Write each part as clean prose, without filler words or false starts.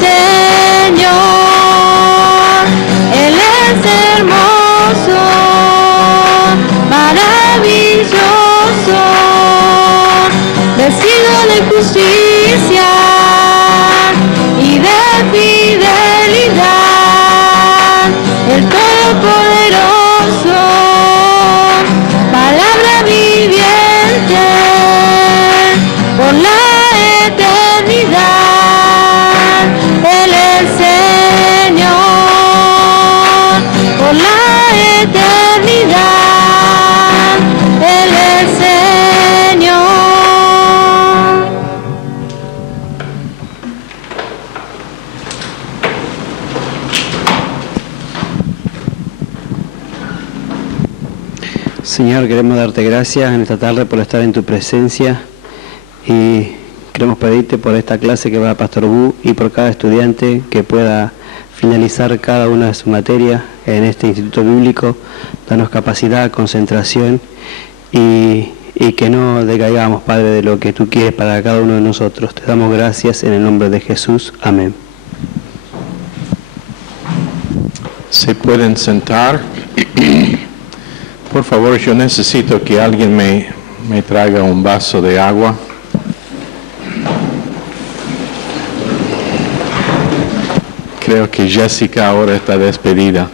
Señor, Él es hermoso, maravilloso, vestido de justicia y de fidelidad, el Todopoderoso, palabra viviente por la eternidad. Él es Señor por la eternidad. Él es Señor. Señor, queremos darte gracias en esta tarde por estar en tu presencia y queremos pedirte por esta clase que va a Pastor Wu y por cada estudiante que pueda finalizar cada una de sus materias en este instituto bíblico. Danos capacidad, concentración y que no decaigamos, Padre, de lo que tú quieres para cada uno de nosotros. Te damos gracias en el nombre de Jesús. Amén. ¿Se pueden sentar? Por favor, yo necesito que alguien me traiga un vaso de agua. Creo que Jessica ahora está despedida.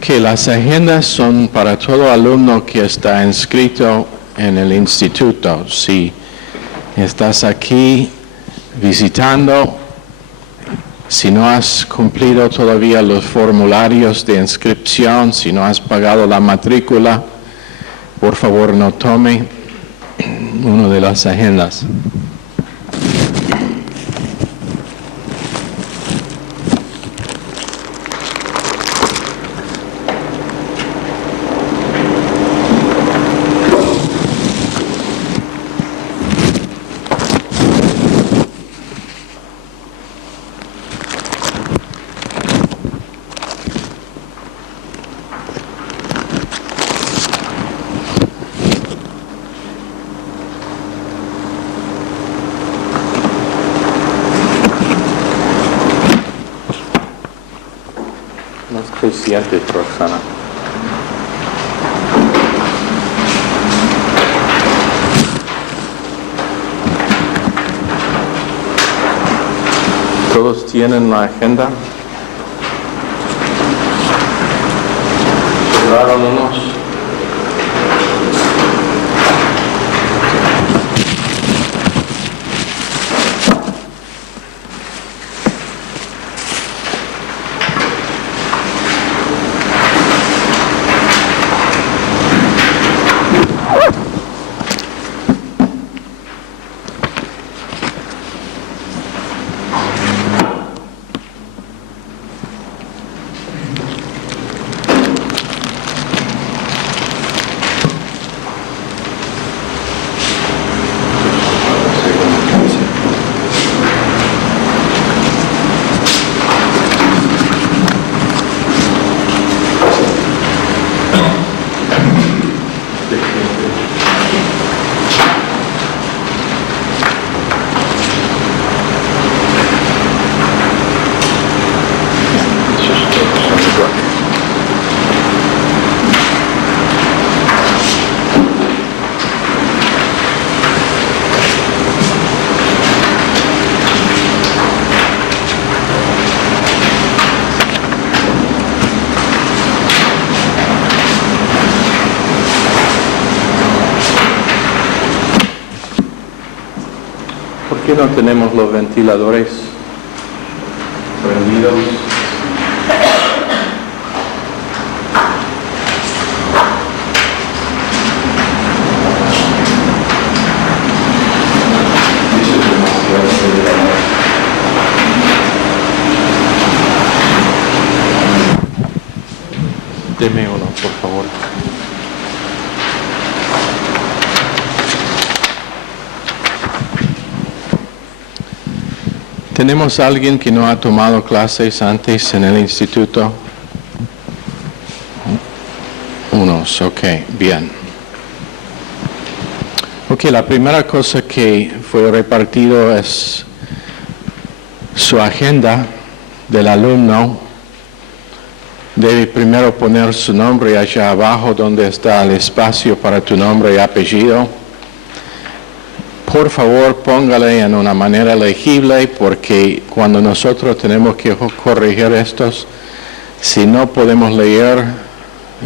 Que las agendas son para todo alumno que está inscrito en el instituto. Si estás aquí visitando, si no has cumplido todavía los formularios de inscripción, si no has pagado la matrícula, por favor no tome una de las agendas. ¿Qué sientes, Roxana? ¿Todos tienen la agenda? ¿Cerraron unos? ¿Por qué no tenemos los ventiladores prendidos? Deme uno, por favor. ¿Tenemos alguien que no ha tomado clases antes en el instituto? Unos, ok, bien. Ok, la primera cosa que fue repartido es su agenda del alumno. Debe primero poner su nombre allá abajo donde está el espacio para tu nombre y apellido. Por favor, póngale en una manera legible porque cuando nosotros tenemos que corregir estos, si no podemos leer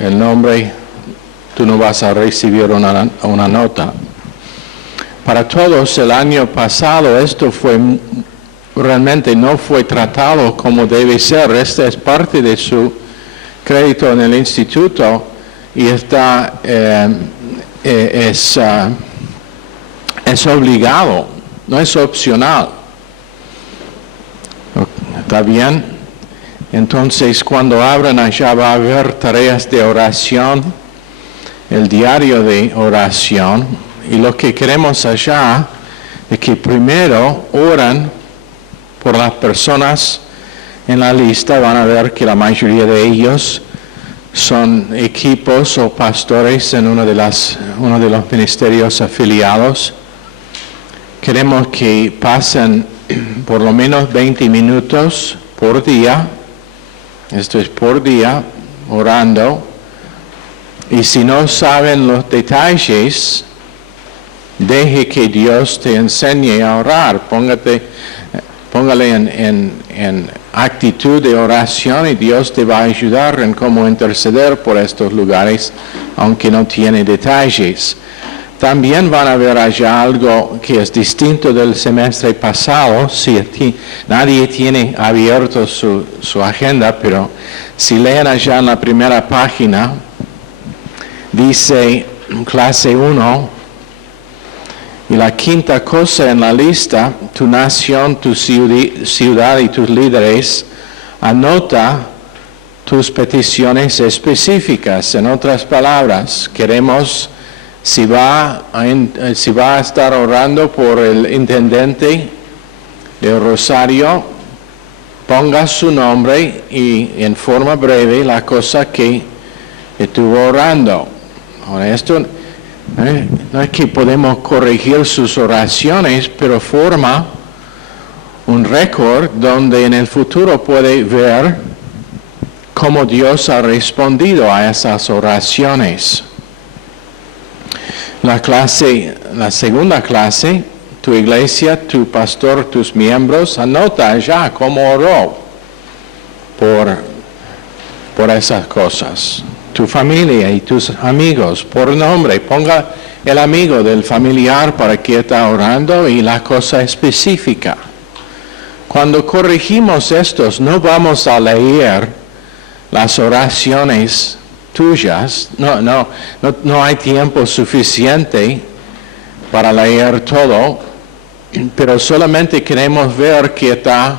el nombre, tú no vas a recibir una nota. Para todos, el año pasado esto realmente no fue tratado como debe ser. Esta es parte de su crédito en el instituto y es obligado, no es opcional. ¿Está bien? Entonces, cuando abran allá va a haber tareas de oración, el diario de oración, y lo que queremos allá es que primero oran por las personas en la lista. Van a ver que la mayoría de ellos son equipos o pastores en uno de los ministerios afiliados. Queremos que pasen por lo menos 20 minutos por día, esto es por día, orando. Y si no saben los detalles, deje que Dios te enseñe a orar. Póngale en actitud de oración y Dios te va a ayudar en cómo interceder por estos lugares, aunque no tiene detalles. También van a ver allá algo que es distinto del semestre pasado. Si nadie tiene abierto su agenda, pero si leen allá en la primera página, dice clase 1, y la quinta cosa en la lista, tu nación, tu ciudad y tus líderes, anota tus peticiones específicas. En otras palabras, queremos, si va a estar orando por el intendente de Rosario, ponga su nombre y en forma breve la cosa que estuvo orando. Ahora, esto no es que podemos corregir sus oraciones, pero forma un récord donde en el futuro puede ver cómo Dios ha respondido a esas oraciones. La segunda clase, tu iglesia, tu pastor, tus miembros, anota ya cómo oró por esas cosas. Tu familia y tus amigos, por nombre, ponga el amigo del familiar para que está orando y la cosa específica. Cuando corregimos estos, no vamos a leer las oraciones tuyas, no hay tiempo suficiente para leer todo, pero solamente queremos ver que está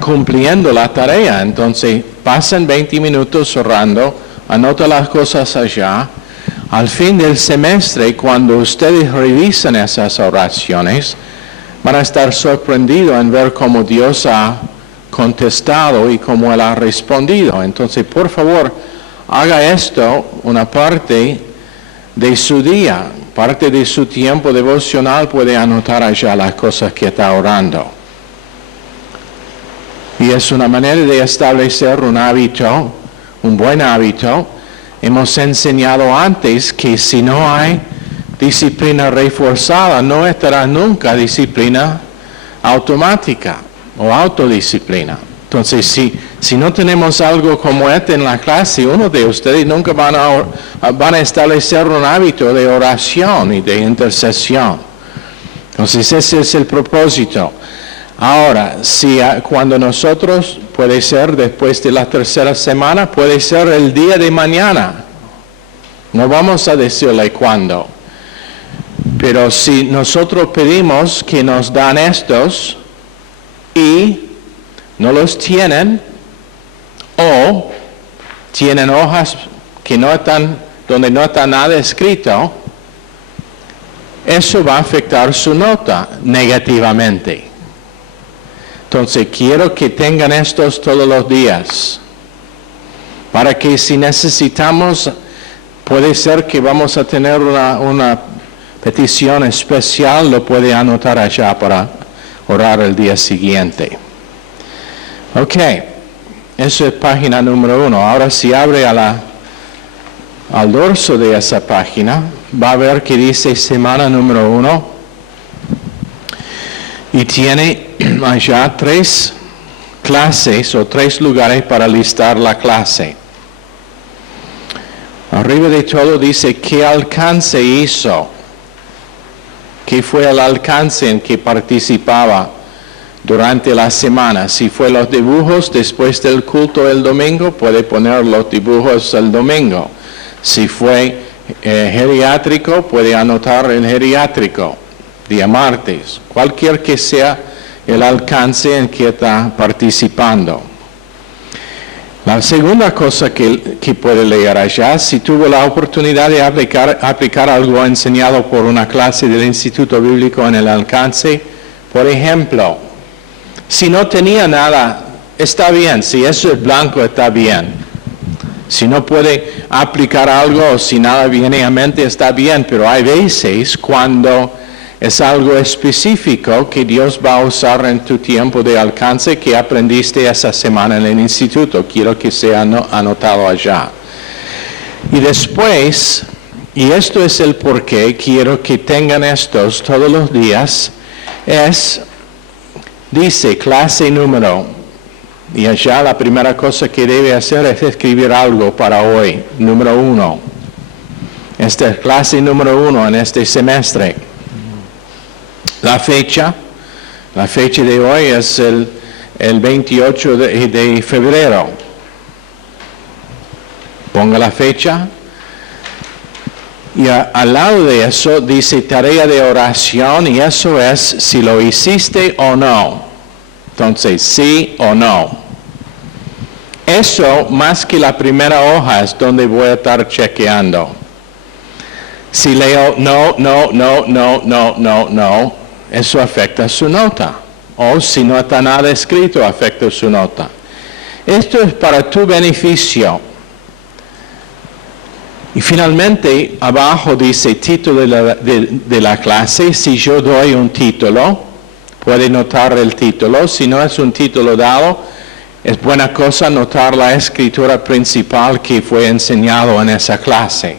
cumpliendo la tarea. Entonces, pasen 20 minutos orando, anota las cosas allá. Al fin del semestre, cuando ustedes revisen esas oraciones, van a estar sorprendidos en ver cómo Dios ha contestado y cómo Él ha respondido. Entonces, por favor, haga esto una parte de su día, parte de su tiempo devocional, puede anotar allá las cosas que está orando. Y es una manera de establecer un hábito, un buen hábito. Hemos enseñado antes que si no hay disciplina reforzada, no estará nunca disciplina automática o autodisciplina. Entonces, si no tenemos algo como este en la clase, uno de ustedes nunca van a establecer un hábito de oración y de intercesión. Entonces, ese es el propósito. Ahora, cuando nosotros, puede ser después de la tercera semana, puede ser el día de mañana. No vamos a decirle cuándo. Pero si nosotros pedimos que nos dan estos y no los tienen, o tienen hojas que no están, donde no está nada escrito, eso va a afectar su nota negativamente. Entonces quiero que tengan estos todos los días, para que si necesitamos, puede ser que vamos a tener una petición especial, lo puede anotar allá para orar el día siguiente. Ok, eso es página número 1. Ahora si abre al dorso de esa página, va a ver que dice semana número 1 y tiene allá 3 clases o 3 lugares para listar la clase. Arriba de todo dice qué alcance hizo, qué fue el alcance en que participaba durante la semana. Si fue los dibujos después del culto el domingo, puede poner los dibujos el domingo. Si fue geriátrico, puede anotar el geriátrico, día martes, cualquier que sea el alcance en que está participando. La segunda cosa que puede leer allá, si tuvo la oportunidad de aplicar algo enseñado por una clase del Instituto Bíblico en el alcance, por ejemplo, si no tenía nada, está bien, si eso es blanco está bien. Si no puede aplicar algo o si nada viene a mente está bien, pero hay veces cuando es algo específico que Dios va a usar en tu tiempo de alcance que aprendiste esa semana en el instituto. Quiero que sea anotado allá. Y después, y esto es el porqué, quiero que tengan estos todos los días, dice clase número, y allá la primera cosa que debe hacer es escribir algo para hoy, número 1. Esta es clase número 1 en este semestre. La fecha de hoy es el 28 de febrero. Ponga la fecha. Y al lado de eso dice tarea de oración y eso es si lo hiciste o no. Entonces, sí o no. Eso, más que la primera hoja, es donde voy a estar chequeando. Si leo no, eso afecta su nota. O si no está nada escrito, afecta su nota. Esto es para tu beneficio. Y finalmente, abajo dice título de la clase. Si yo doy un título, puede notar el título. Si no es un título dado, es buena cosa notar la escritura principal que fue enseñado en esa clase.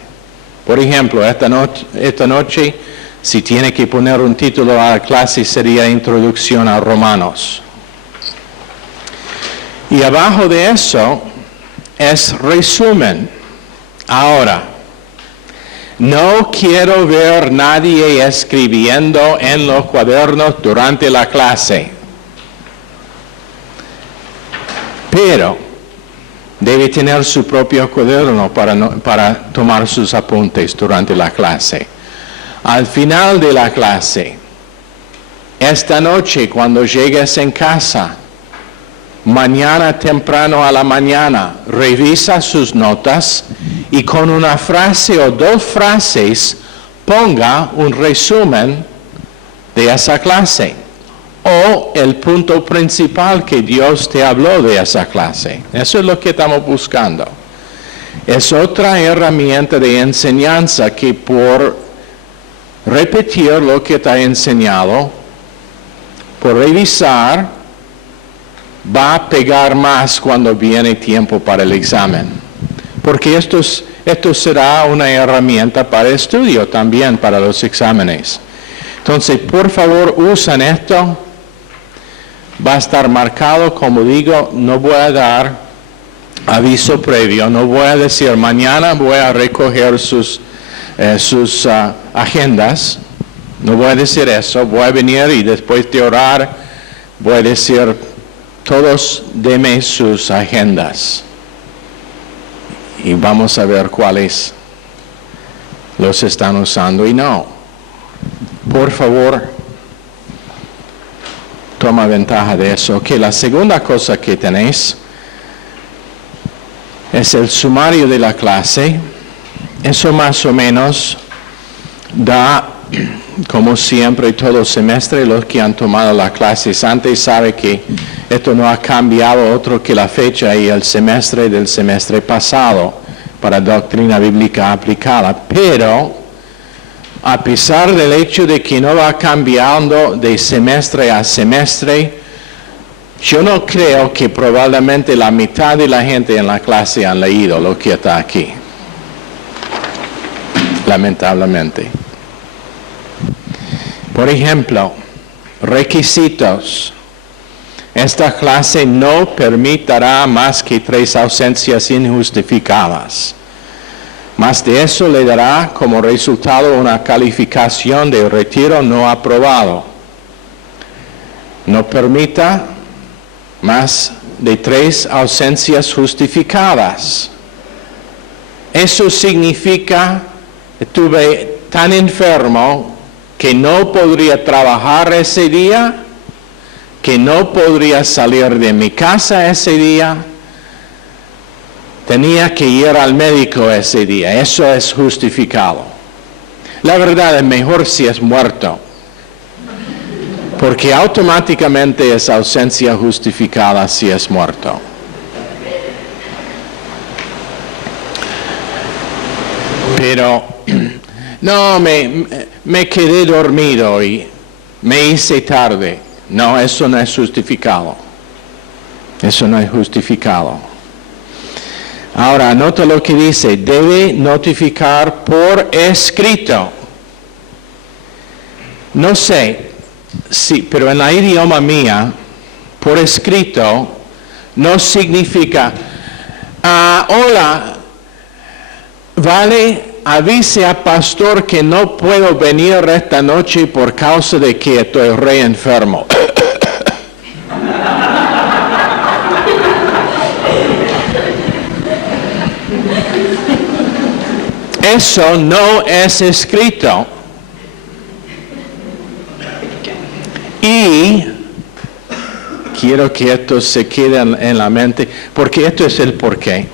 Por ejemplo, esta noche, si tiene que poner un título a la clase, sería Introducción a Romanos. Y abajo de eso es resumen. Ahora, no quiero ver nadie escribiendo en los cuadernos durante la clase. Pero debe tener su propio cuaderno para tomar sus apuntes durante la clase. Al final de la clase, esta noche cuando llegues en casa, mañana temprano a la mañana, revisa sus notas y con una frase o 2 frases ponga un resumen de esa clase o el punto principal que Dios te habló de esa clase. Eso es lo que estamos buscando. Es otra herramienta de enseñanza que por repetir lo que te ha enseñado, por revisar, va a pegar más cuando viene tiempo para el examen. Porque esto será una herramienta para estudio también para los exámenes. Entonces, por favor, usen esto. Va a estar marcado, como digo, no voy a dar aviso previo, no voy a decir mañana voy a recoger sus agendas, no voy a decir eso, voy a venir y después de orar voy a decir todos denme sus agendas y vamos a ver cuáles los están usando y no. Por favor, toma ventaja de eso. Que la segunda cosa que tenéis es el sumario de la clase. Eso más o menos da, como siempre, todo semestre. Los que han tomado las clases antes saben que esto no ha cambiado otro que la fecha y el semestre del semestre pasado para doctrina bíblica aplicada. Pero, a pesar del hecho de que no va cambiando de semestre a semestre, yo no creo que probablemente la mitad de la gente en la clase han leído lo que está aquí. Lamentablemente. Por ejemplo, requisitos. Esta clase no permitirá más que 3 ausencias injustificadas. Más de eso le dará como resultado una calificación de retiro no aprobado. No permita más de 3 ausencias justificadas. Eso significa que estuve tan enfermo que no podría trabajar ese día, que no podría salir de mi casa ese día, tenía que ir al médico ese día. Eso es justificado. La verdad es mejor si es muerto, porque automáticamente es ausencia justificada si es muerto. Pero, no, me quedé dormido y me hice tarde. No, eso no es justificado. Eso no es justificado. Ahora, nota lo que dice, debe notificar por escrito. No sé, sí, pero en la idioma mía, por escrito, no significa, hola, vale, avise al pastor que no puedo venir esta noche por causa de que estoy re enfermo. Eso no es escrito. Y quiero que esto se quede en la mente, porque esto es el porqué.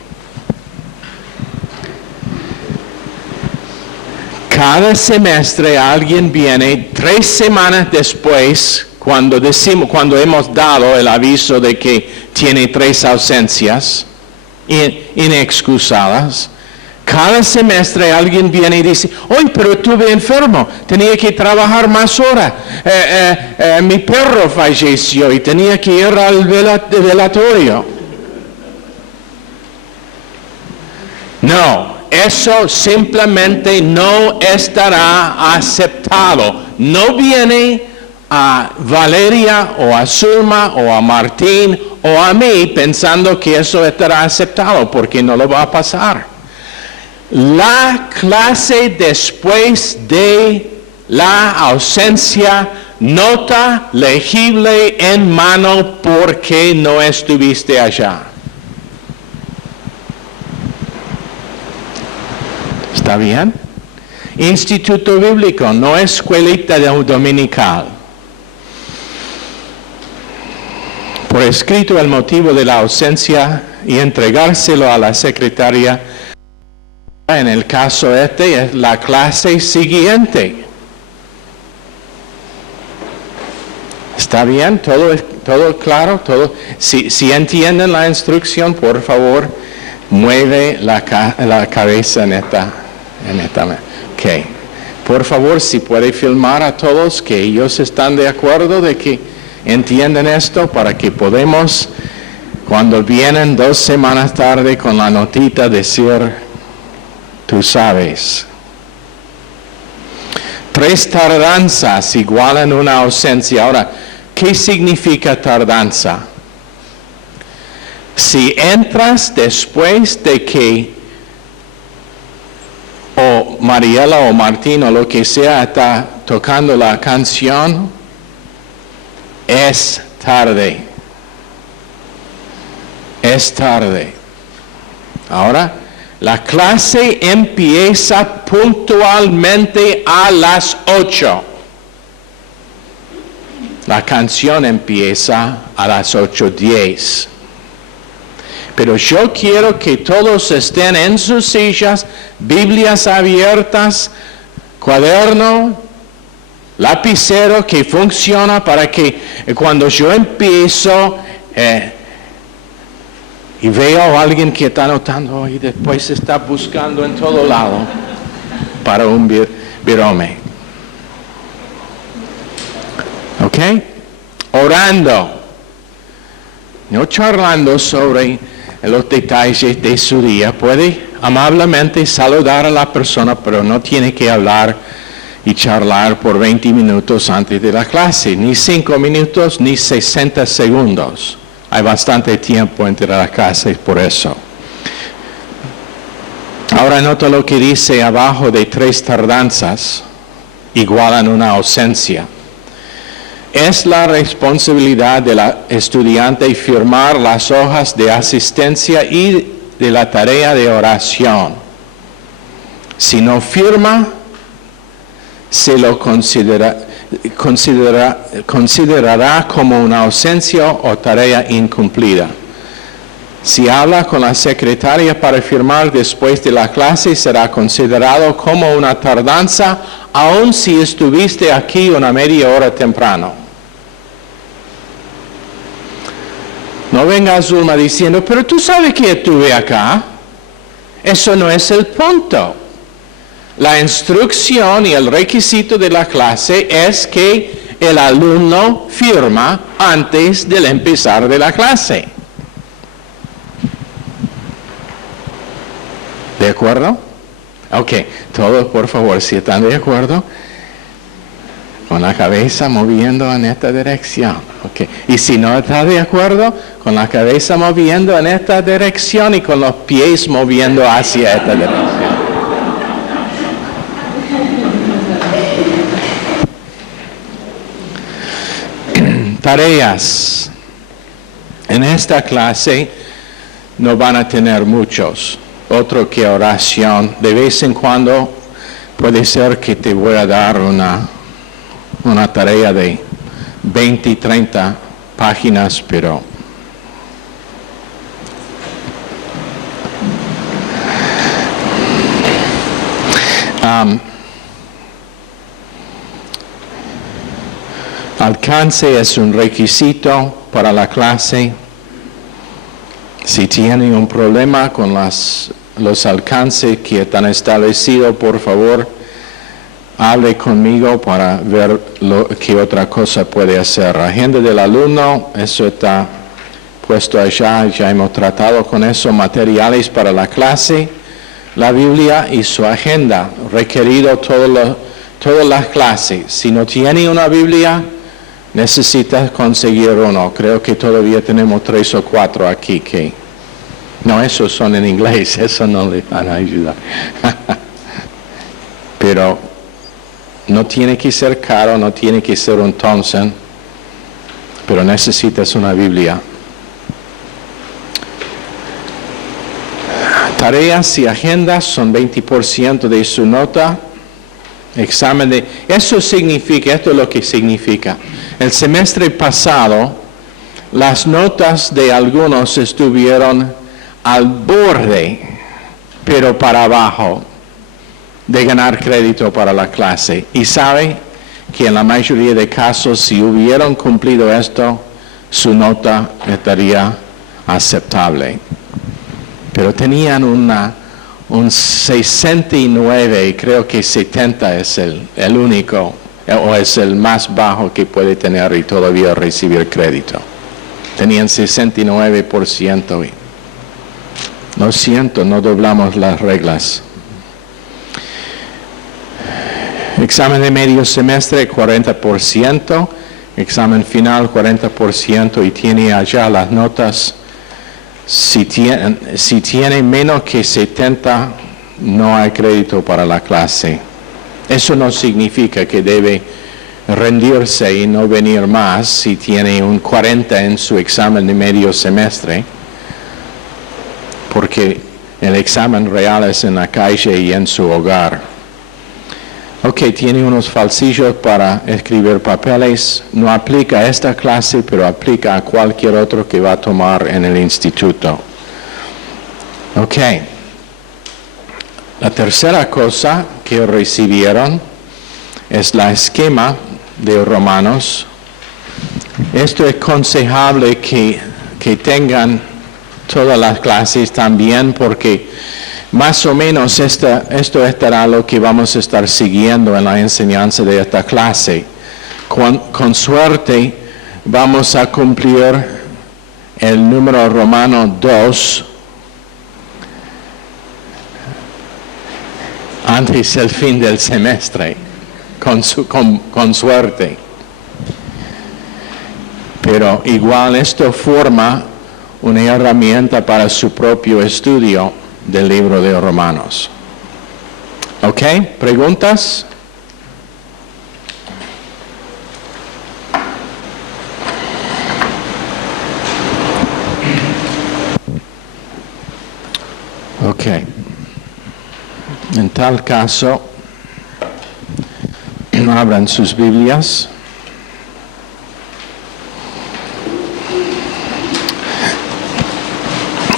Cada semestre alguien viene 3 semanas después, cuando hemos dado el aviso de que tiene 3 ausencias inexcusadas. Cada semestre alguien viene y dice, hoy pero estuve enfermo, tenía que trabajar más horas, mi perro falleció y tenía que ir al velatorio. No, eso simplemente no estará aceptado. No viene a Valeria o a Zulma o a Martín o a mí pensando que eso estará aceptado, porque no lo va a pasar. La clase después de la ausencia, nota legible en mano porque no estuviste allá. ¿Está bien? Instituto Bíblico, no escuelita dominical. Por escrito el motivo de la ausencia y entregárselo a la secretaria. En el caso es la clase siguiente. ¿Está bien? ¿Todo claro? ¿Todo? Si entienden la instrucción, por favor, mueve la cabeza en esta. Ok. Por favor, si puede filmar a todos que ellos están de acuerdo de que entienden esto, para que podamos, cuando vienen 2 semanas tarde con la notita, decir, tú sabes. 3 tardanzas igualan una ausencia. Ahora, ¿qué significa tardanza? Si entras después de que o Mariela o Martín o lo que sea está tocando la canción, es tarde. Es tarde. Ahora, la clase empieza puntualmente a las 8. La canción empieza a las 8:10. Pero yo quiero que todos estén en sus sillas, Biblias abiertas, cuaderno, lapicero que funciona para que cuando yo empiezo y veo a alguien que está anotando y después está buscando en todo lado para un virome. ¿Ok? Orando. No charlando sobre los detalles de su día. Puede amablemente saludar a la persona, pero no tiene que hablar y charlar por 20 minutos antes de la clase. Ni 5 minutos, ni 60 segundos. Hay bastante tiempo entre las clases por eso. Ahora nota lo que dice abajo de 3 tardanzas igualan una ausencia. Es la responsabilidad del estudiante firmar las hojas de asistencia y de la tarea de oración. Si no firma, se lo considerará como una ausencia o tarea incumplida. Si habla con la secretaria para firmar después de la clase, será considerado como una tardanza, aun si estuviste aquí una media hora temprano. No venga Zulma diciendo, pero tú sabes que estuve acá. Eso no es el punto. La instrucción y el requisito de la clase es que el alumno firma antes del empezar de la clase. ¿De acuerdo? Ok, todos por favor, si están de acuerdo, con la cabeza moviendo en esta dirección. Okay. Y si no está de acuerdo, con la cabeza moviendo en esta dirección y con los pies moviendo hacia esta dirección. Tareas. En esta clase no van a tener muchos. Otro que oración. De vez en cuando puede ser que te voy a dar una tarea de 20 y 30 páginas, pero alcance es un requisito para la clase. Si tiene un problema con los alcances que están establecidos, por favor, hable conmigo para ver qué otra cosa puede hacer. Agenda del alumno, eso está puesto allá, ya hemos tratado con eso. Materiales para la clase, la Biblia y su agenda, requerido todas las clases. Si no tiene una Biblia, necesitas conseguir uno. Creo que todavía tenemos 3 o 4 aquí que... No, esos son en inglés, eso no le van a ayudar. Pero no tiene que ser caro, no tiene que ser un Thompson, pero necesitas una Biblia. Tareas y agendas son 20% de su nota. Examen de... Eso significa, esto es lo que significa. El semestre pasado, las notas de algunos estuvieron al borde, pero para abajo, de ganar crédito para la clase. Y sabe que en la mayoría de casos, si hubieran cumplido esto, su nota estaría aceptable. Pero tenían un 69, creo que 70 es el único, o es el más bajo que puede tener y todavía recibir crédito. Tenían 69%. Lo siento, no doblamos las reglas. Examen de medio semestre, 40%. Examen final, 40%. Y tiene allá las notas. Si tiene menos que 70, no hay crédito para la clase. Eso no significa que debe rendirse y no venir más si tiene un 40 en su examen de medio semestre, porque el examen real es en la calle y en su hogar. Ok, tiene unos falsillos para escribir papeles. No aplica a esta clase, pero aplica a cualquier otro que va a tomar en el instituto. Ok. La tercera cosa que recibieron es la esquema de Romanos. Esto es aconsejable que tengan todas las clases también, porque más o menos esto estará lo que vamos a estar siguiendo en la enseñanza de esta clase. Con suerte vamos a cumplir el número romano 2 antes del fin del semestre, con suerte. Pero igual esto forma una herramienta para su propio estudio del libro de Romanos. ¿Ok? ¿Preguntas? Ok. En tal caso, abran sus Biblias.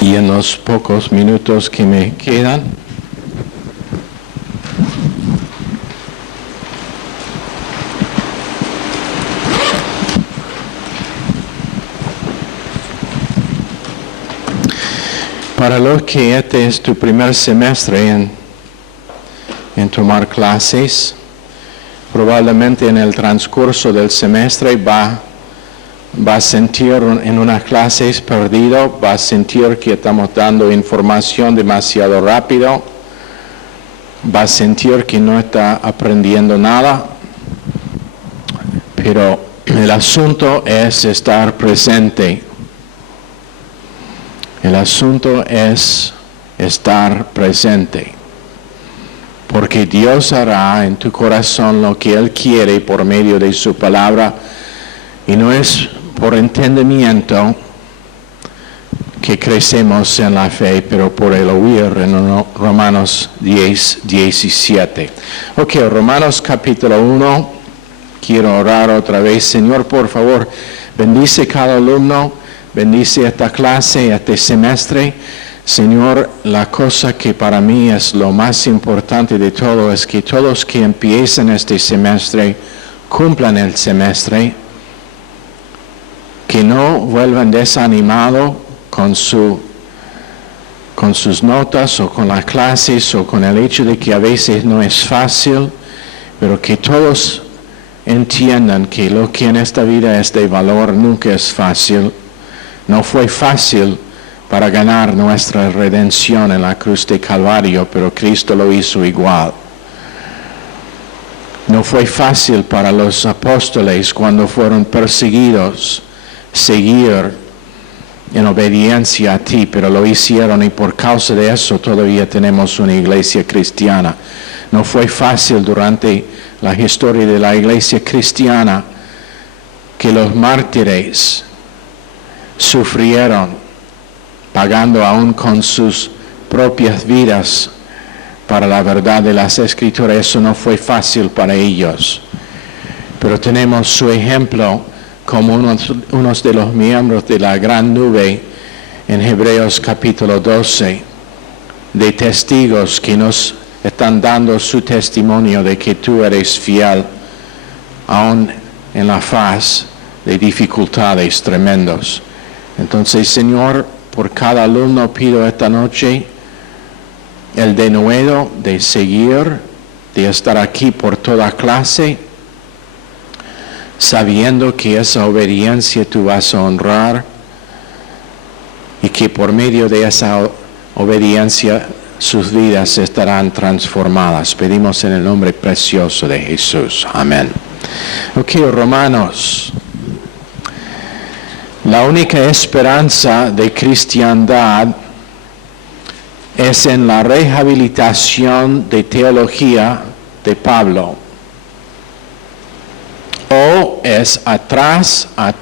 Y en los pocos minutos que me quedan, para los que este es tu primer semestre en tomar clases, probablemente en el transcurso del semestre va a sentir en unas clases perdido, va a sentir que estamos dando información demasiado rápido, va a sentir que no está aprendiendo nada, pero el asunto es estar presente. El asunto es estar presente, porque Dios hará en tu corazón lo que Él quiere por medio de su palabra, y no es por entendimiento que crecemos en la fe, pero por el oír en Romanos 10, 17. Ok, Romanos capítulo 1, quiero orar otra vez. Señor, por favor, bendice cada alumno, bendice esta clase, este semestre. Señor, la cosa que para mí es lo más importante de todo es que todos que empiecen este semestre cumplan el semestre, que no vuelvan desanimados con sus notas o con las clases o con el hecho de que a veces no es fácil, pero que todos entiendan que lo que en esta vida es de valor nunca es fácil. No fue fácil para ganar nuestra redención en la cruz de Calvario, pero Cristo lo hizo igual. No fue fácil para los apóstoles cuando fueron perseguidos seguir en obediencia a ti, pero lo hicieron, y por causa de eso todavía tenemos una iglesia cristiana. No fue fácil durante la historia de la iglesia cristiana que los mártires sufrieron, pagando aún con sus propias vidas para la verdad de las Escrituras. Eso no fue fácil para ellos, pero tenemos su ejemplo como unos de los miembros de la gran nube en Hebreos capítulo 12, de testigos que nos están dando su testimonio de que tú eres fiel, aún en la faz de dificultades tremendos. Entonces, Señor, por cada alumno pido esta noche el denuedo de seguir, de estar aquí por toda clase, sabiendo que esa obediencia tú vas a honrar, y que por medio de esa obediencia sus vidas estarán transformadas. Pedimos en el nombre precioso de Jesús. Amén. Ok, Romanos. La única esperanza de cristiandad es en la rehabilitación de teología de Pablo. O es atrás a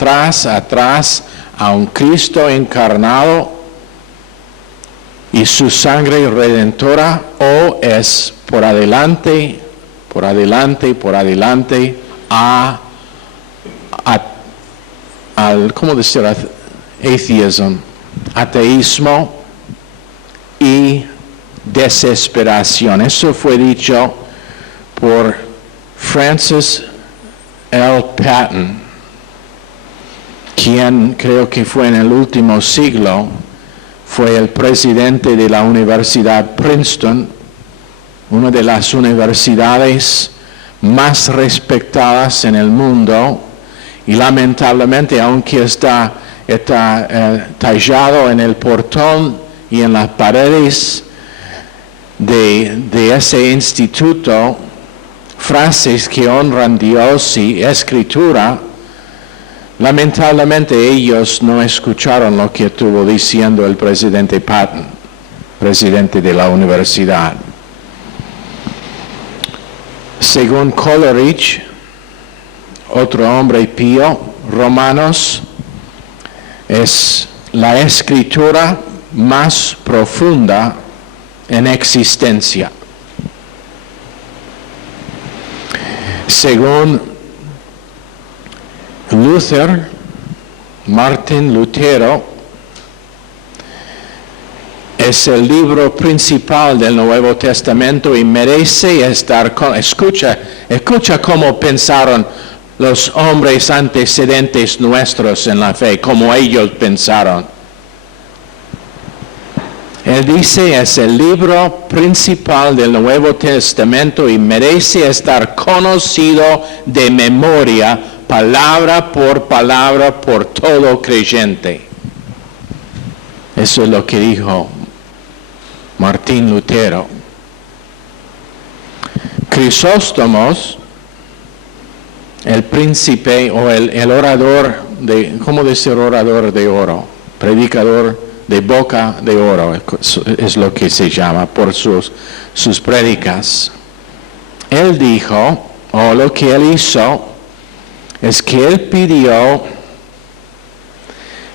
un Cristo encarnado y su sangre redentora, o es por adelante al, ¿cómo decir? Ateísmo y desesperación. Eso fue dicho por Francis L. Patton, quien creo que fue en el último siglo, fue el presidente de la Universidad Princeton, una de las universidades más respetadas en el mundo, y lamentablemente, aunque está tallado en el portón y en las paredes de ese instituto, frases que honran a Dios y escritura, lamentablemente ellos no escucharon lo que estuvo diciendo el presidente Patton, presidente de la universidad. Según Coleridge, otro hombre pío, Romanos es la escritura más profunda en existencia. Según Martín Lutero, es el libro principal del Nuevo Testamento y merece estar escucha cómo pensaron los hombres antecedentes nuestros en la fe, como ellos pensaron. Él dice, es el libro principal del Nuevo Testamento y merece estar conocido de memoria, palabra por todo creyente. Eso es lo que dijo Martín Lutero. Crisóstomos, el príncipe o el orador de, ¿cómo decir orador de oro? Predicador de boca de oro, es lo que se llama por sus prédicas. Él dijo, o lo que él hizo, es que él pidió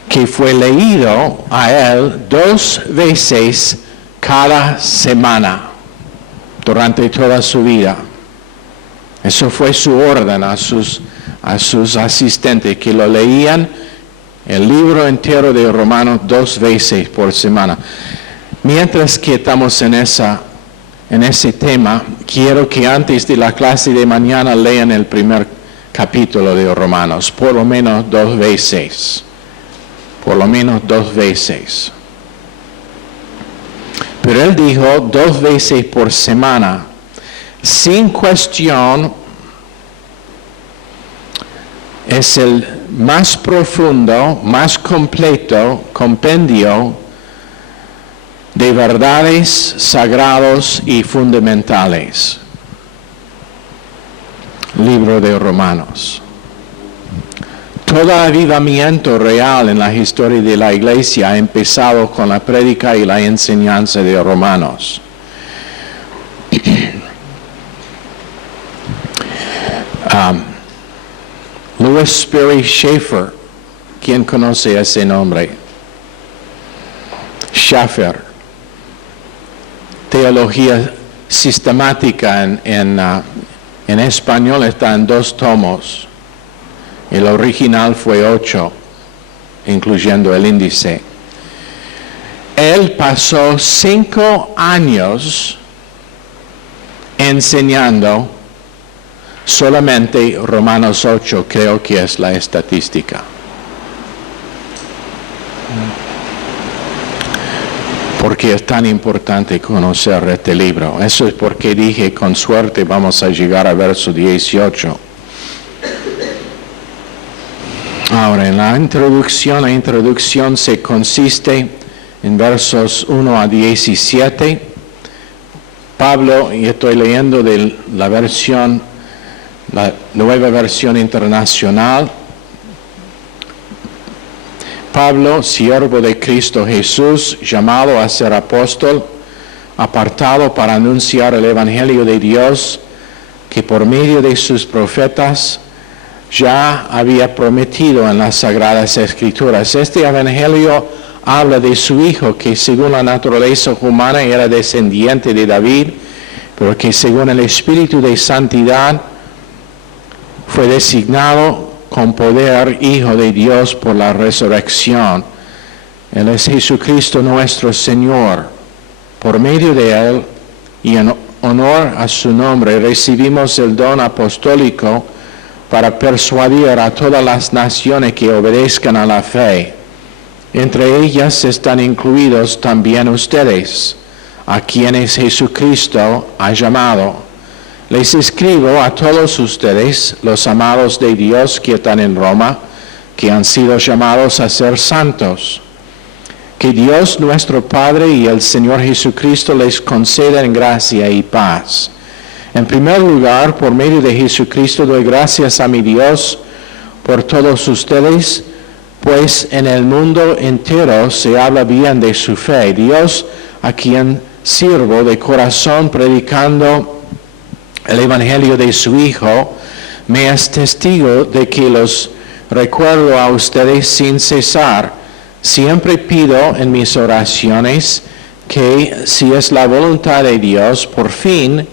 que fue leído a él 2 veces cada semana durante toda su vida. Eso fue su orden a sus asistentes, que lo leían el libro entero de Romanos 2 veces por semana. Mientras que estamos en ese tema, quiero que antes de la clase de mañana lean el primer capítulo de Romanos, por lo menos 2 veces. Por lo menos 2 veces. Pero él dijo 2 veces por semana, sin cuestión. Es el más profundo, más completo compendio de verdades sagrados y fundamentales. Libro de Romanos. Todo avivamiento real en la historia de la iglesia ha empezado con la prédica y la enseñanza de Romanos. Louis Sperry Schaeffer, ¿quién conoce ese nombre? Schaeffer, teología sistemática en español está en 2 tomos. El original fue 8, incluyendo el índice. Él pasó 5 años enseñando solamente Romanos 8, creo que es la estadística. Porque es tan importante conocer este libro. Eso es porque dije, con suerte vamos a llegar a verso 18. Ahora, en la introducción se consiste en versos 1 a 17. Pablo, y estoy leyendo de la nueva versión internacional. Pablo, siervo de Cristo Jesús, llamado a ser apóstol, apartado para anunciar el Evangelio de Dios, que por medio de sus profetas ya había prometido en las Sagradas Escrituras. Este Evangelio habla de su Hijo, que según la naturaleza humana era descendiente de David, pero que según el Espíritu de Santidad fue designado con poder Hijo de Dios por la resurrección. Él es Jesucristo nuestro Señor. Por medio de él y en honor a su nombre recibimos el don apostólico para persuadir a todas las naciones que obedezcan a la fe. Entre ellas están incluidos también ustedes, a quienes Jesucristo ha llamado. Les escribo a todos ustedes, los amados de Dios que están en Roma, que han sido llamados a ser santos. Que Dios nuestro Padre y el Señor Jesucristo les concedan gracia y paz. En primer lugar, por medio de Jesucristo doy gracias a mi Dios por todos ustedes, pues en el mundo entero se habla bien de su fe. Dios, a quien sirvo de corazón predicando el Evangelio de su Hijo, me es testigo de que los recuerdo a ustedes sin cesar. Siempre pido en mis oraciones que, si es la voluntad de Dios, por fin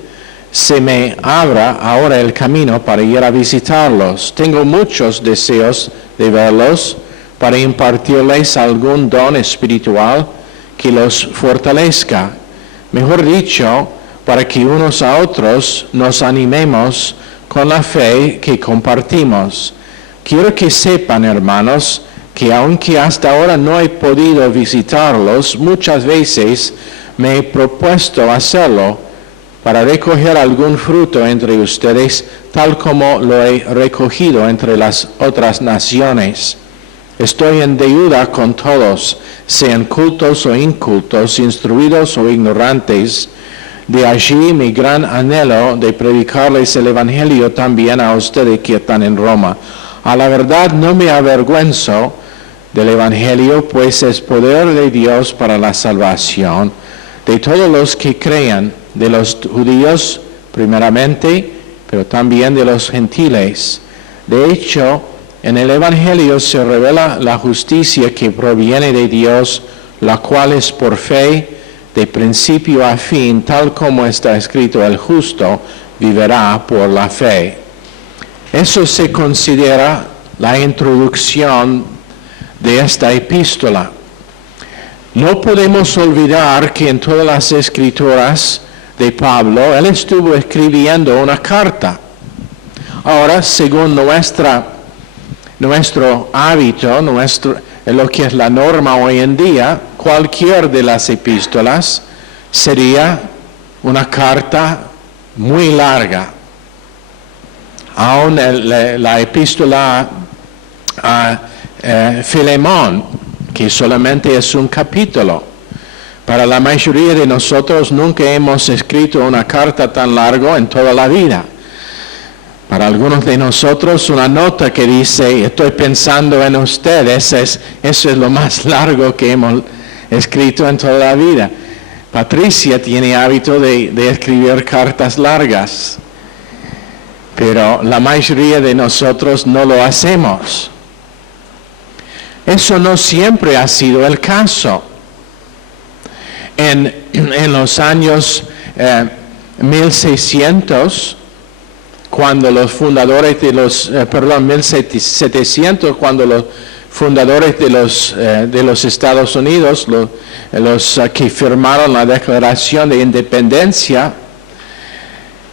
se me abra ahora el camino para ir a visitarlos. Tengo muchos deseos de verlos para impartirles algún don espiritual que los fortalezca. Mejor dicho, para que unos a otros nos animemos con la fe que compartimos. Quiero que sepan, hermanos, que aunque hasta ahora no he podido visitarlos, muchas veces me he propuesto hacerlo para recoger algún fruto entre ustedes, tal como lo he recogido entre las otras naciones. Estoy en deuda con todos, sean cultos o incultos, instruidos o ignorantes. De allí mi gran anhelo de predicarles el Evangelio también a ustedes que están en Roma. A la verdad no me avergüenzo del Evangelio, pues es poder de Dios para la salvación de todos los que crean, de los judíos primeramente, pero también de los gentiles. De hecho, en el Evangelio se revela la justicia que proviene de Dios, la cual es por fe, de principio a fin, tal como está escrito: el justo vivirá por la fe. Eso se considera la introducción de esta epístola. No podemos olvidar que en todas las escrituras de Pablo, él estuvo escribiendo una carta. Ahora, según nuestro hábito, lo que es la norma hoy en día, cualquier de las epístolas sería una carta muy larga. Aún la epístola a Filemón, que solamente es un capítulo. Para la mayoría de nosotros nunca hemos escrito una carta tan larga en toda la vida. Para algunos de nosotros una nota que dice: estoy pensando en ustedes, eso es lo más largo que hemos escrito en toda la vida. Patricia tiene hábito de escribir cartas largas, pero la mayoría de nosotros no lo hacemos. Eso no siempre ha sido el caso. En los años 1600, cuando los fundadores de 1700, cuando los fundadores de los Estados Unidos, los que firmaron la Declaración de Independencia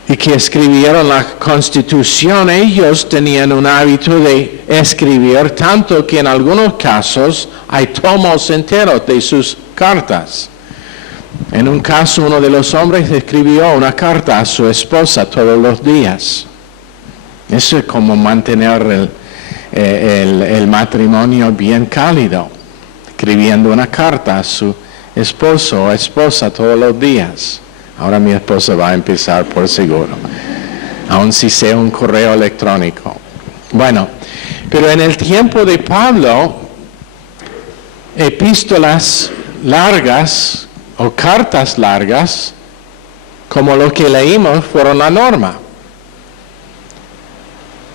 y que escribieron la Constitución, ellos tenían un hábito de escribir, tanto que en algunos casos hay tomos enteros de sus cartas. En un caso, uno de los hombres escribió una carta a su esposa todos los días. Eso es como mantener el matrimonio bien cálido, escribiendo una carta a su esposo o esposa todos los días. Ahora mi esposa va a empezar por seguro, aun si sea un correo electrónico. Bueno, pero en el tiempo de Pablo, epístolas largas o cartas largas, como lo que leímos, fueron la norma.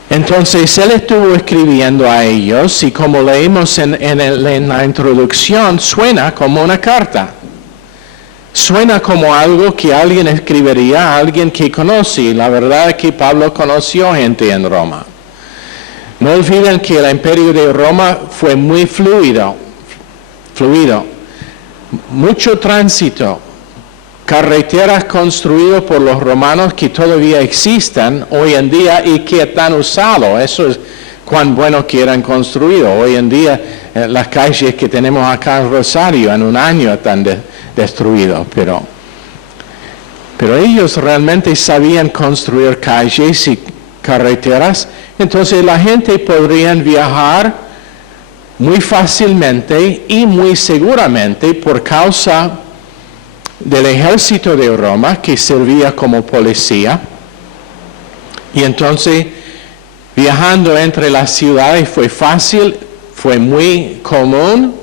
Entonces él estuvo escribiendo a ellos, y como leímos en la introducción, suena como una carta. Suena como algo que alguien escribiría a alguien que conoce. Y la verdad es que Pablo conoció gente en Roma. No olviden que el imperio de Roma fue muy fluido. Mucho tránsito. carreteras construidas por los romanos que todavía existen hoy en día y que están usados. Eso es cuán bueno que eran construidos. Hoy en día las calles que tenemos acá en Rosario en un año están destruidas, pero ellos realmente sabían construir calles y carreteras, entonces la gente podría viajar muy fácilmente y muy seguramente por causa del ejército de Roma que servía como policía. Y entonces viajando entre las ciudades fue fácil, fue muy común.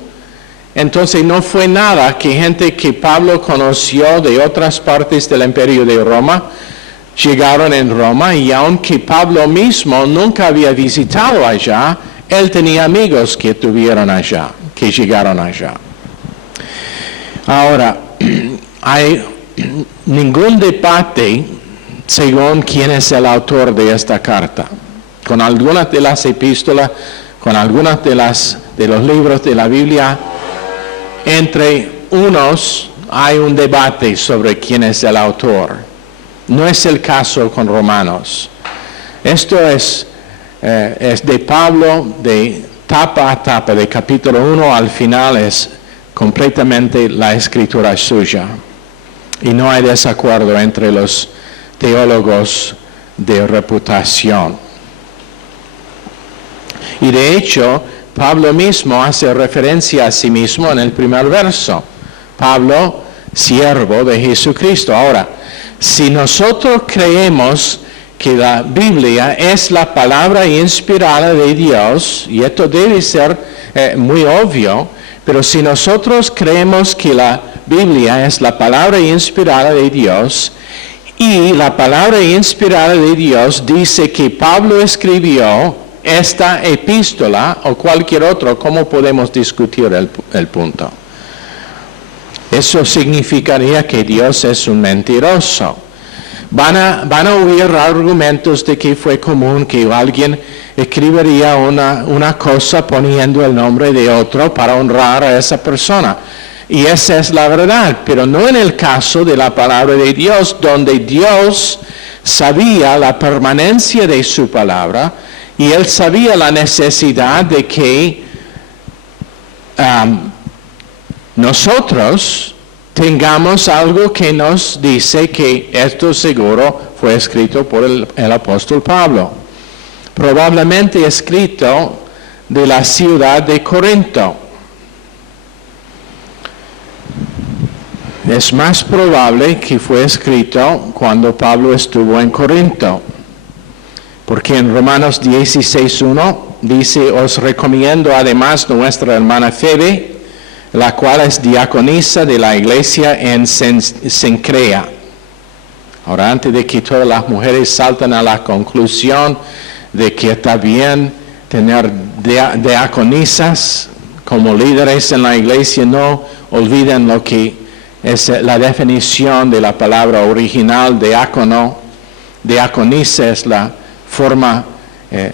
Entonces no fue nada que gente que Pablo conoció de otras partes del imperio de Roma llegaron en Roma, y aunque Pablo mismo nunca había visitado allá, él tenía amigos que estuvieron allá, que llegaron allá. Ahora, hay ningún debate según quién es el autor de esta carta. Con algunas de las epístolas, con algunas de los libros de la Biblia, entre unos hay un debate sobre quién es el autor. No es el caso con Romanos. Esto es de Pablo, de tapa a tapa, de capítulo 1 al final es completamente la escritura suya. Y no hay desacuerdo entre los teólogos de reputación. Y de hecho, Pablo mismo hace referencia a sí mismo en el primer verso. Pablo, siervo de Jesucristo. Ahora, si nosotros creemos que la Biblia es la palabra inspirada de Dios, y esto debe ser muy obvio, pero si nosotros creemos que la Biblia es la palabra inspirada de Dios, y la palabra inspirada de Dios dice que Pablo escribió esta epístola o cualquier otro, ¿cómo podemos discutir el punto? Eso significaría que Dios es un mentiroso. Van a oír argumentos de que fue común que alguien escribiría una cosa poniendo el nombre de otro para honrar a esa persona. Y esa es la verdad, pero no en el caso de la palabra de Dios, donde Dios sabía la permanencia de su palabra y Él sabía la necesidad de que nosotros tengamos algo que nos dice que esto seguro fue escrito por el apóstol Pablo. Probablemente escrito de la ciudad de Corinto. Es más probable que fue escrito cuando Pablo estuvo en Corinto. Porque en Romanos 16:1 dice, os recomiendo además nuestra hermana Febe, la cual es diaconisa de la iglesia en Cencrea. Ahora, antes de que todas las mujeres salten a la conclusión de que está bien tener diaconisas como líderes en la iglesia, no olviden lo que es la definición de la palabra original, diácono. Diaconisa es la forma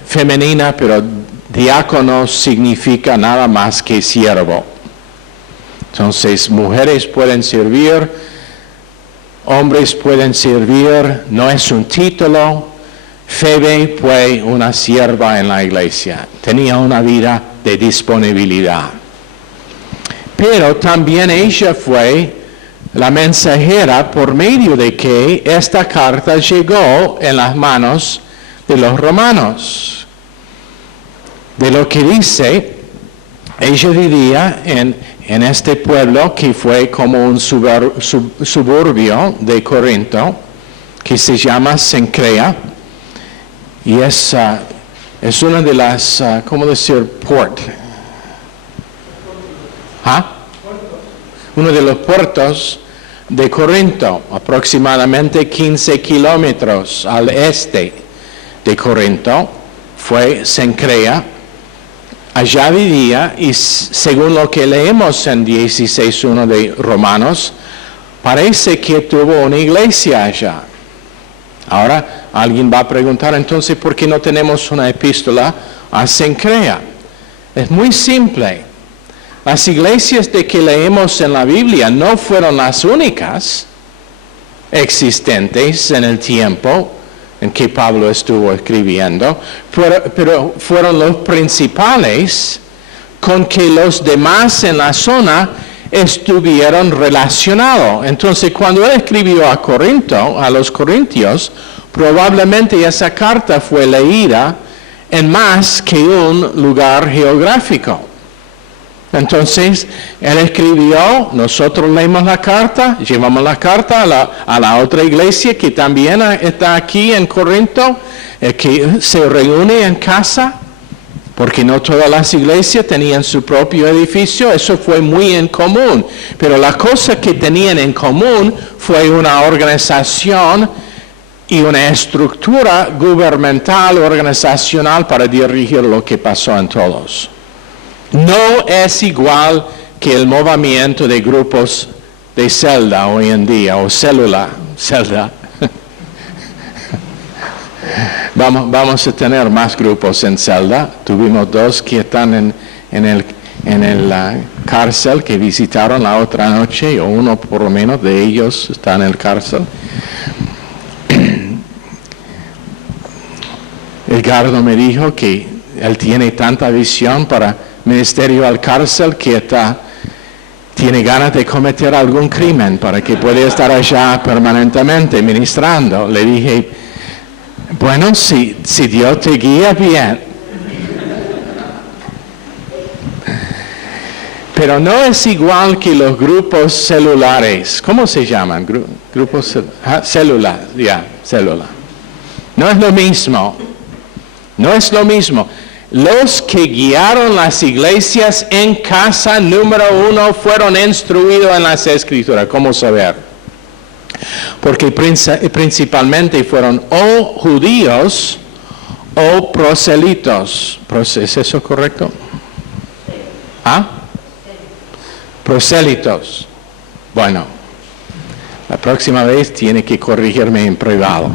femenina, pero diácono significa nada más que siervo. Entonces, mujeres pueden servir, hombres pueden servir, no es un título. Febe fue una sierva en la iglesia, tenía una vida de disponibilidad. Pero también ella fue la mensajera por medio de que esta carta llegó en las manos de los romanos. De lo que dice, ella vivía en este pueblo que fue como un suburbio de Corinto, que se llama Cencrea, y es una de las, ¿cómo decir? Port. Uno de los puertos de Corinto, aproximadamente 15 kilómetros al este de Corinto, fue Cencrea. Allá vivía, y según lo que leemos en 16:1 de Romanos, parece que tuvo una iglesia allá. Ahora, alguien va a preguntar, entonces, ¿por qué no tenemos una epístola a Cencrea? Es muy simple. Las iglesias de que leemos en la Biblia no fueron las únicas. existentes en el tiempo en que Pablo estuvo escribiendo, pero fueron los principales con que los demás en la zona estuvieron relacionados. Entonces, cuando él escribió a los corintios, probablemente esa carta fue leída en más que un lugar geográfico. Entonces, él escribió, nosotros leímos la carta, llevamos la carta a la otra iglesia que también está aquí en Corinto, que se reúne en casa, porque no todas las iglesias tenían su propio edificio, eso fue muy en común. Pero la cosa que tenían en común fue una organización y una estructura gubernamental, organizacional para dirigir lo que pasó en todos. No es igual que el movimiento de grupos de celda hoy en día, o celda. Vamos a tener más grupos en celda. Tuvimos 2 que están en el cárcel que visitaron la otra noche, o uno por lo menos de ellos está en el cárcel. Edgardo me dijo que él tiene tanta visión para ministerio al cárcel que tiene ganas de cometer algún crimen para que pueda estar allá permanentemente ministrando. Le dije, bueno, si Dios te guía bien. Pero no es igual que los grupos celulares. ¿Cómo se llaman? Grupos celulares. Célula. No es lo mismo. No es lo mismo. Los que guiaron las iglesias en casa, número 1, fueron instruidos en las Escrituras. ¿Cómo saber? Porque principalmente fueron o judíos o proselitos. ¿Es eso correcto? ¿Ah? Prosélitos. Bueno, la próxima vez tiene que corregirme en privado.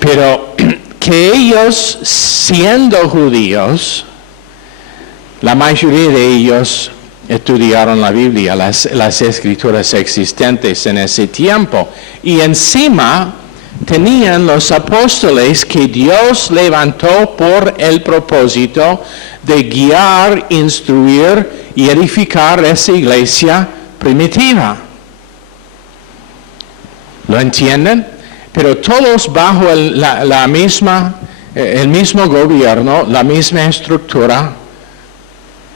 Pero que ellos, siendo judíos, la mayoría de ellos estudiaron la Biblia, las escrituras existentes en ese tiempo. Y encima tenían los apóstoles que Dios levantó por el propósito de guiar, instruir y edificar esa iglesia primitiva. ¿Lo entienden? Pero todos bajo el mismo gobierno, la misma estructura,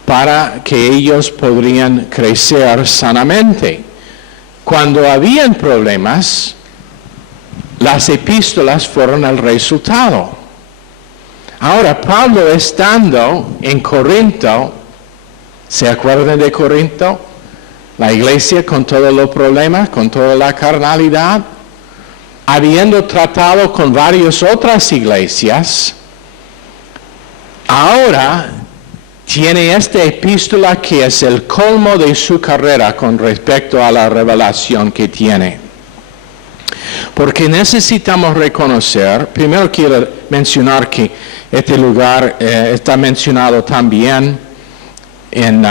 para que ellos podrían crecer sanamente. Cuando habían problemas, las epístolas fueron el resultado. Ahora, Pablo estando en Corinto, ¿se acuerdan de Corinto? La iglesia con todos los problemas, con toda la carnalidad, habiendo tratado con varias otras iglesias, ahora tiene esta epístola que es el colmo de su carrera con respecto a la revelación que tiene. Porque necesitamos reconocer, primero quiero mencionar que este lugar está mencionado también en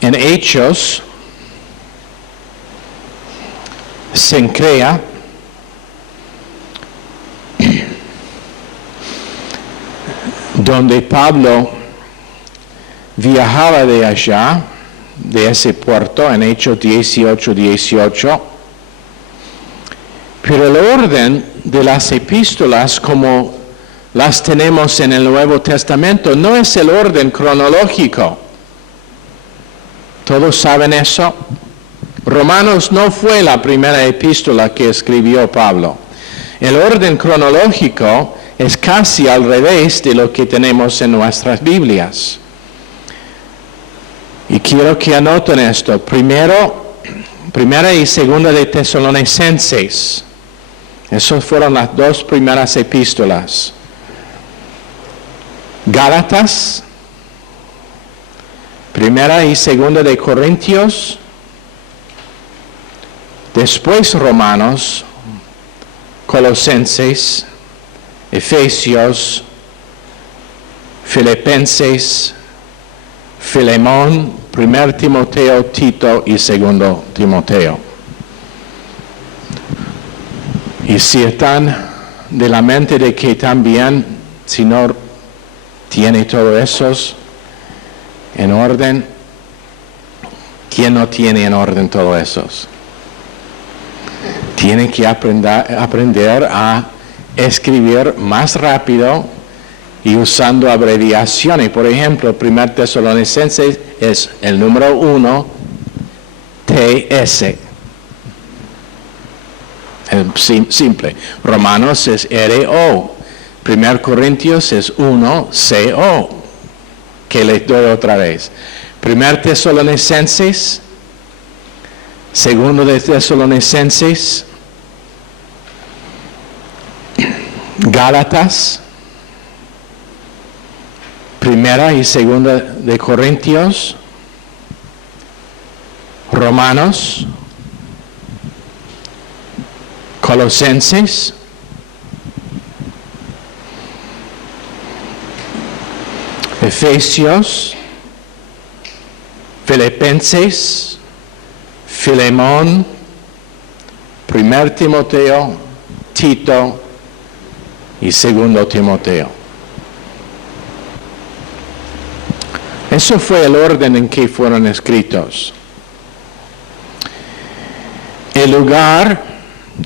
Hechos, Cencrea, donde Pablo viajaba de allá, de ese puerto, en Hechos 18. Pero el orden de las epístolas, como las tenemos en el Nuevo Testamento, no es el orden cronológico. ¿Todos saben eso? Romanos no fue la primera epístola que escribió Pablo. El orden cronológico es casi al revés de lo que tenemos en nuestras Biblias. Y quiero que anoten esto. Primera y segunda de Tesalonicenses. Esas fueron las 2 primeras epístolas. Gálatas, primera y segunda de Corintios, después Romanos, Colosenses, Efesios, Filipenses, Filemón, 1 Timoteo, Tito y 2 Timoteo. Y si están de la mente de que también, si no tiene todo eso en orden, ¿quién no tiene en orden todo eso? Tiene que aprender a escribir más rápido y usando abreviaciones. Por ejemplo, 1 Tesalonicenses es el número 1, TS. Simple. Romanos es RO. 1 Corintios es 1, CO. Que les doy otra vez. 1 Tesalonicenses, 2 de Tesalonicenses, Gálatas, 1 y 2 de Corintios, Romanos, Colosenses, Efesios, Filipenses, Filemón, 1 Timoteo, Tito y 2 Timoteo. Eso fue el orden en que fueron escritos. El lugar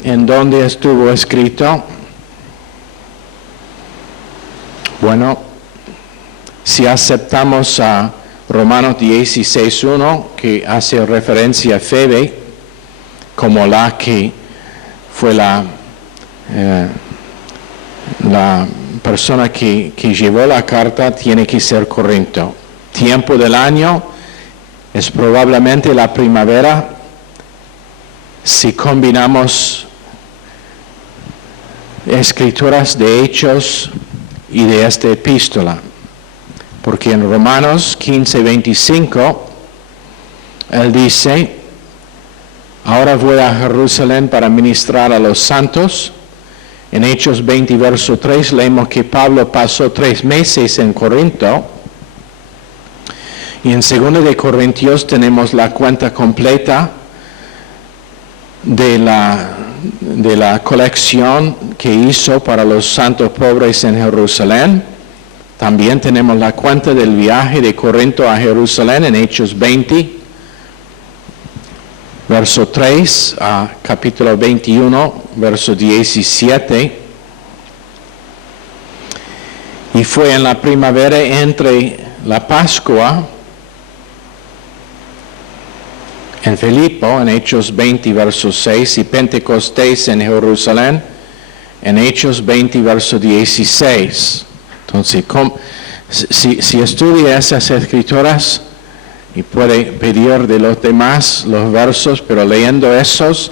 en donde estuvo escrito, bueno, si aceptamos a Romanos 16:1, que hace referencia a Febe, como la que fue la persona que llevó la carta, tiene que ser Corinto. Tiempo del año es probablemente la primavera. Si combinamos escrituras de Hechos y de esta epístola, porque en Romanos 15:25 él dice: ahora voy a Jerusalén para ministrar a los santos. En Hechos 20, verso 3, leemos que Pablo pasó 3 meses en Corinto. Y en 2 de Corintios tenemos la cuenta completa de la colección que hizo para los santos pobres en Jerusalén. También tenemos la cuenta del viaje de Corinto a Jerusalén en Hechos 20, verso 3 a capítulo 21, verso 17. Y fue en la primavera entre la Pascua en Filipo, en Hechos 20, verso 6, y Pentecostés en Jerusalén, en Hechos 20, verso 16. Entonces, si estudia esas escrituras y puede pedir de los demás los versos, pero leyendo esos,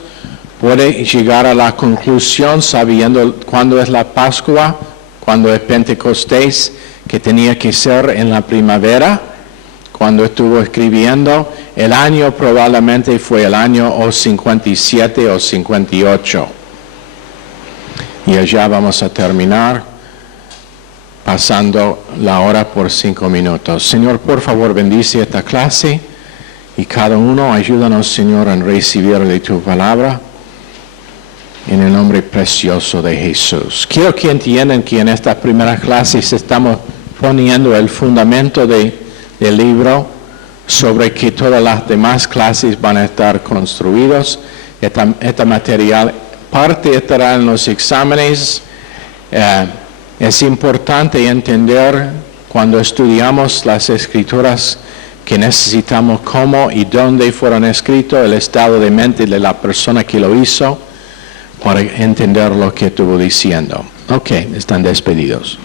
puede llegar a la conclusión, sabiendo cuándo es la Pascua, cuándo es Pentecostés, que tenía que ser en la primavera, cuando estuvo escribiendo. El año probablemente fue el año o 57 o 58. Y allá vamos a terminar pasando la hora por 5 minutos. Señor, por favor, bendice esta clase y cada uno, ayúdanos, Señor, a recibir de tu palabra en el nombre precioso de Jesús. Quiero que entiendan que en estas primeras clases estamos poniendo el fundamento del libro, sobre que todas las demás clases van a estar construidos. Este material parte estará en los exámenes. Es importante entender cuando estudiamos las escrituras que necesitamos cómo y dónde fueron escritos, el estado de mente de la persona que lo hizo, para entender lo que estuvo diciendo. Ok, están despedidos.